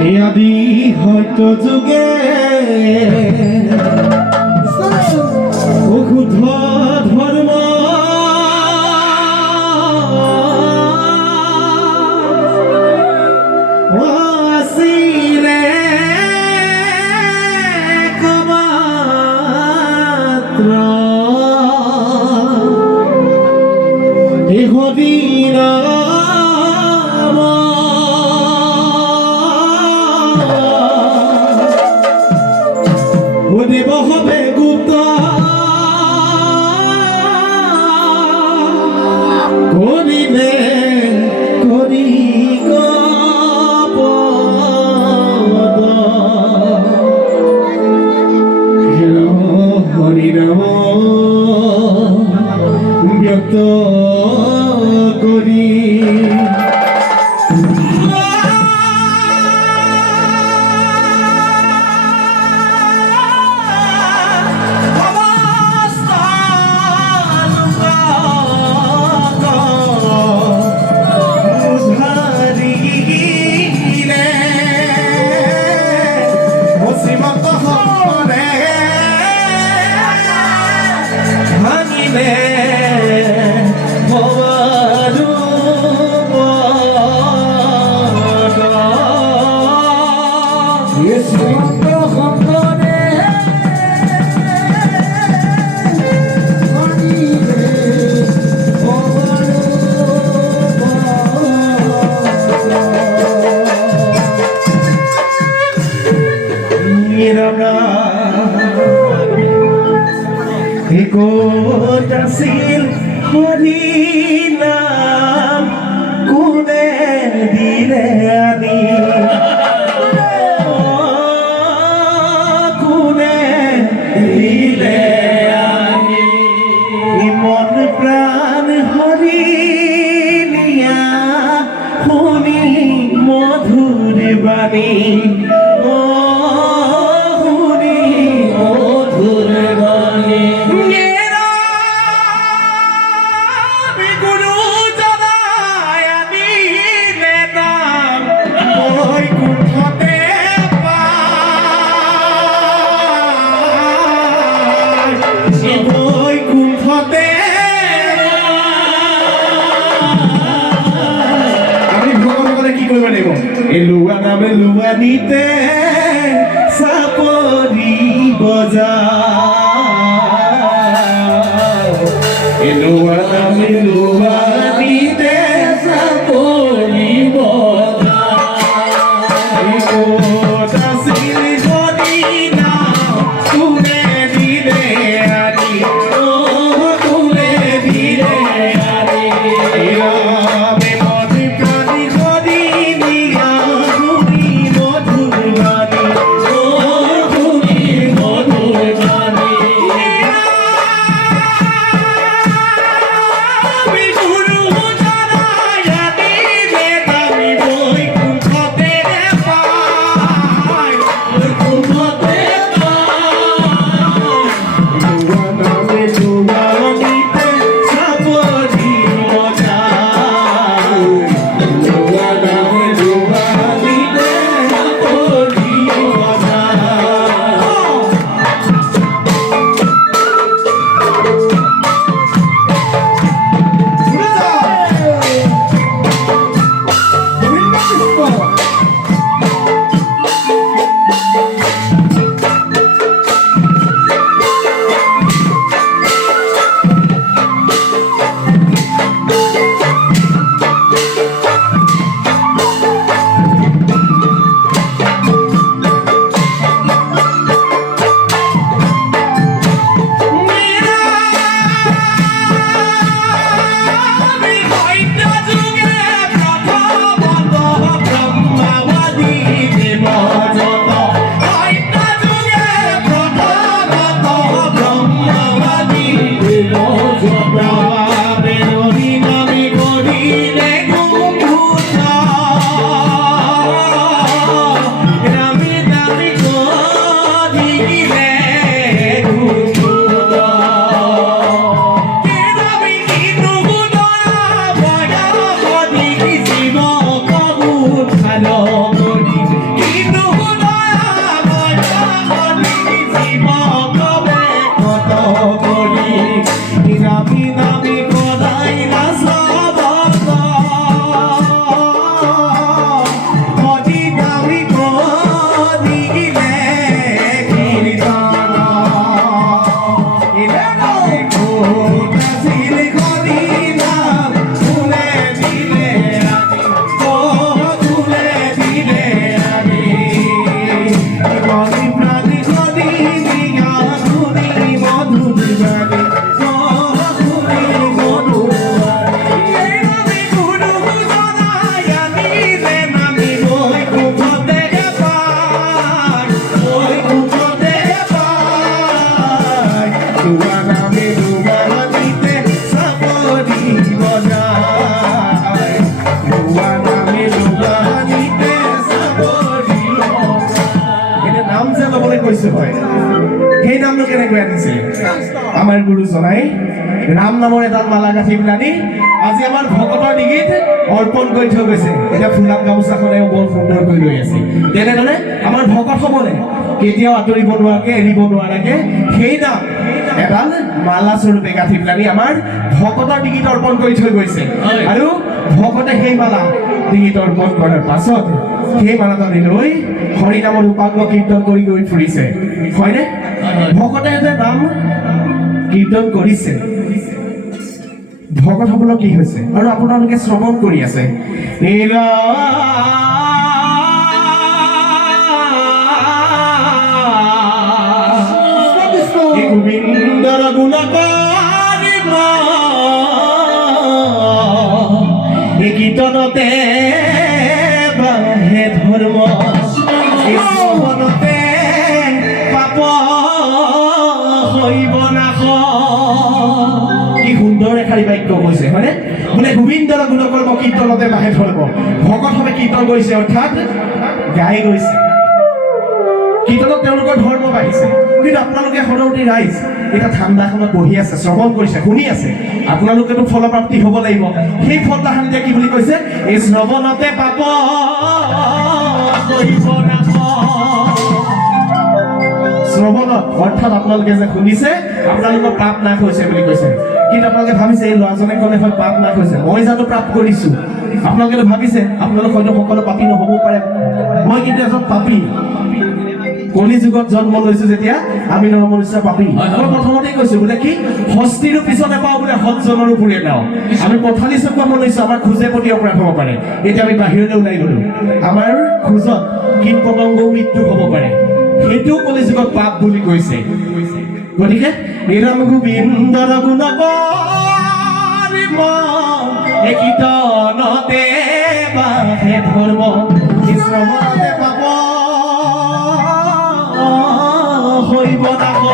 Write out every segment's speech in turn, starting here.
আদি হয়তো যুগে অকুধ ধর্ম আসিলে কমাত্র এহদিন দেব হবে গুপ্ত করিলে করি হরি রাম ব্যক্ত করি কোটাশীল হরি নাম কোনে দিলে আনি কোনে দিলে আনি মন প্রাণ হরি নিয়া শুনি মধুর বাণী এলুয়া নামে লুয়ানিতে সাপরি বজা এলুয়া নামে লুয়ানিতে সাপরি বজা কোটাশীল হরি নাম কোনে দিলে আনি কোনে দিলে আনি রামে মন প্রাণী হরি নিয়া শুনি মধুর বাণী কৈছো হয় সেই নামটো কেনেকৈ আনিছে আমাৰ গুৰুজনাই ৰাম নামৰ এডাল মালা গাঁঠি পেলানি আজি আমাৰ ভকতৰ ডিঙিত অৰ্পণ কৰি থৈ গৈছে এতিয়া ফুলাম গামোচাখনেও বৰ সুন্দৰকৈ লৈ আছে তেনেদৰে আমাৰ ভকতসকলে কেতিয়াও আঁতৰিব নোৱাৰাকে এৰিব নোৱাৰাকে সেই নাম এডাল মালা স্বৰূপে গাঁঠি পেলানি আমাৰ ভকতৰ ডিঙিত অৰ্পণ কৰি থৈ গৈছে আৰু ভকতে সেই মালা ডিঙিত অৰ্পণ কৰাৰ পাছত সেই মালাডালি লৈ হৰি নামৰ উপাংগ কীৰ্তন কৰি গৈ ফুৰিছে হয়নে ভকতে যে নাম কীৰ্তন কৰিছে ভকতসকলৰ কি হৈছে আৰু আপোনালোকে শ্ৰৱণ কৰি আছে গোবিন্দৰ গুণ কীৰ্তনতে বাহে ধৰ্ম শ্ৰৱণতে পাপ হৈব নাশ কি সুন্দৰ এষাৰি বাক্য কৈছে হয়নে বোলে গোবিন্দৰ গুণকৰ্ম কীৰ্তনতে বাহে ধৰ্ম ভকতভাৱে কীৰ্তন কৰিছে অৰ্থাৎ গাই গৈছে কীৰ্তনত তেওঁলোকৰ ধৰ্ম বাঢ়িছে কিন্তু আপোনালোকে সৰহটি ৰাইজ এতিয়া ঠাণ্ডাখনত বহি আছে শ্ৰৱণ কৰিছে শুনি আছে আপোনালোকেতো ফলপ্ৰাপ্তি হ'ব লাগিব সেই ফলদাহানিতে কি বুলি কৈছে এই শ্ৰৱণতে পাপ হৈব নাশ শ্ৰৱণত অৰ্থাৎ আপোনালোকে যে শুনিছে আপোনালোকৰ পাপ নাশ হৈছে বুলি কৈছে কিন্তু আপোনালোকে ভাবিছে এই ল'ৰাজনে ক'লে হয় পাপ নাশ হৈছে মই জানো পাপ কৰিছো আপোনালোকেতো ভাবিছে আপোনালোক হয়তো সকলো পাপী নহ'ব পাৰে মই কিন্তু এজন পাপী কলি যুগত জন্ম লৈছো যেতিয়া আমি নৰমনুষ্য পাপী মই প্ৰথমতেই কৈছো বোলে কি হস্তিৰো পিছতে পাওঁ বোলে সজ্জনৰো পুৰে নাও আমি পথালি চকুৱা মনুষ্য আমাৰ খোজে প্ৰতি অপৰাধ হ'ব পাৰে এতিয়া আমি বাহিৰলৈ ওলাই গ'লো আমাৰ খোজত কীট পতংগও মৃত্যু হ'ব পাৰে সেইটোও কলি যুগত পাপ বুলি কৈছে গতিকে নিৰাম গোবিন্দৰ গুণ কীৰ্তনতে বাহে ধৰ্ম শ্ৰৱণতে পাপ হৈব নাশ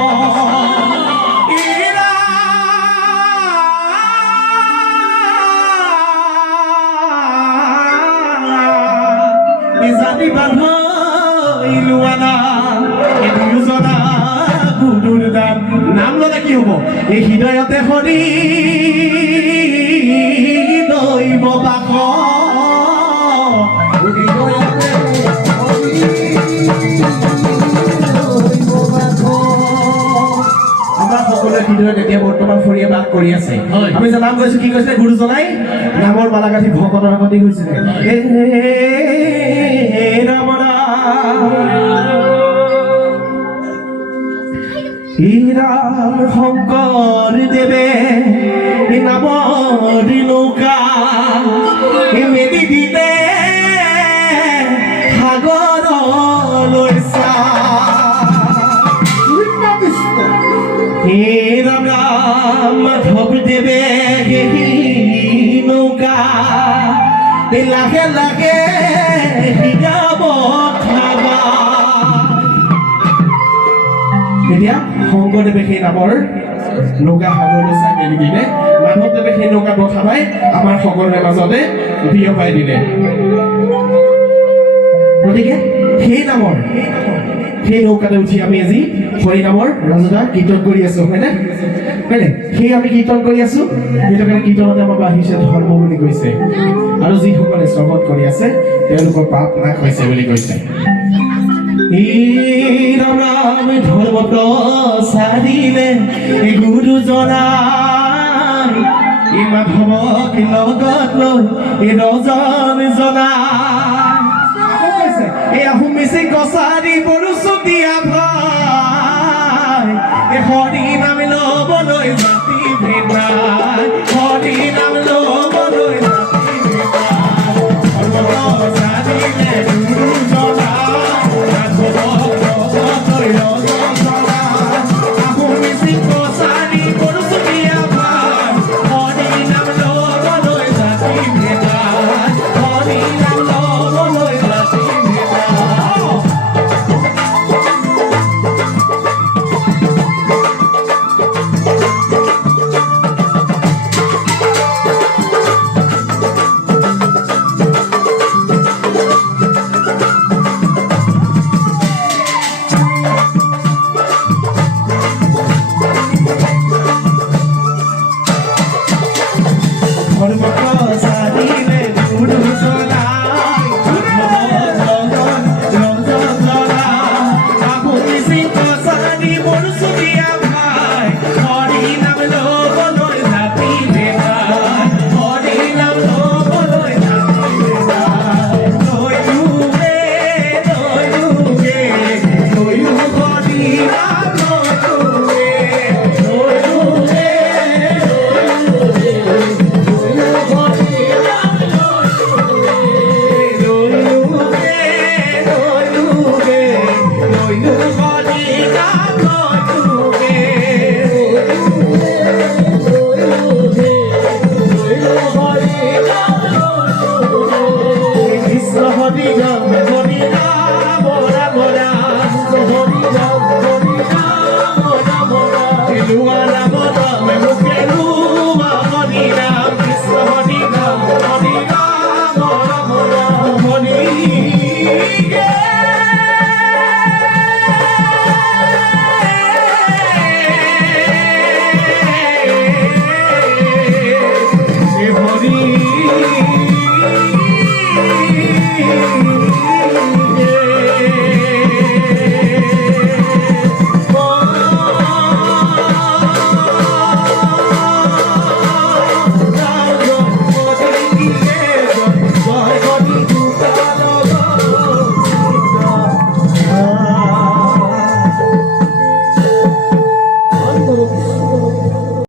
জানি বান্ধা দুয়োজনা গুৰুৰ দান নাম ল'লে কি হ'ব এই হৃদয়তে হৰি দৈব বাস আমাৰ সকলোৰে হৃদয়ত এতিয়া বৰ্তমান হৰিয়ে বাস কৰি আছে আমি যে নাম কৈছো কি কৈছে গুৰুজনাই নামৰ মালা গাঁঠি ভকতৰ আগত দি গৈছিলে ৰাম ৰাম শংকৰ দেৱে নামৰ নৌকা মেলি দিলে সাগৰলৈ ৰাম ৰাম মাধৱ দেৱে নৌকা লাহে লাহে শিকাব খাবা এতিয়া শংকৰদেৱে সেই নামৰ নৌকা সাগৰলৈ চাই মেলি দিলে মাধৱদেৱে সেই নৌকা বঠাবাই আমাৰ সকলোৰে মাজতে বিয়পাই দিলে গতিকে সেই নামৰ সেই নৌকাতে উঠি আমি আজি হৰি নামৰ ৰাজদা কীৰ্তন কৰি আছো হয়নে হয়নে সেই আমি কীৰ্তন কৰি আছো সেইটো কাৰণে কীৰ্তনতে আমাৰ বাঢ়িছে ধৰ্ম বুলি কৈছে আৰু যিসকলে শ্ৰৱণ কৰি আছে তেওঁলোকৰ পাপ নাশ হৈছে বুলি কৈছে ৰাম ৰাম ধৰ্ম প্ৰচাৰিলে গুৰুজনাই মাধৱক লগত লৈ ৰজন জনাই এই আহোম মিচিং কছাৰী বৰচুতি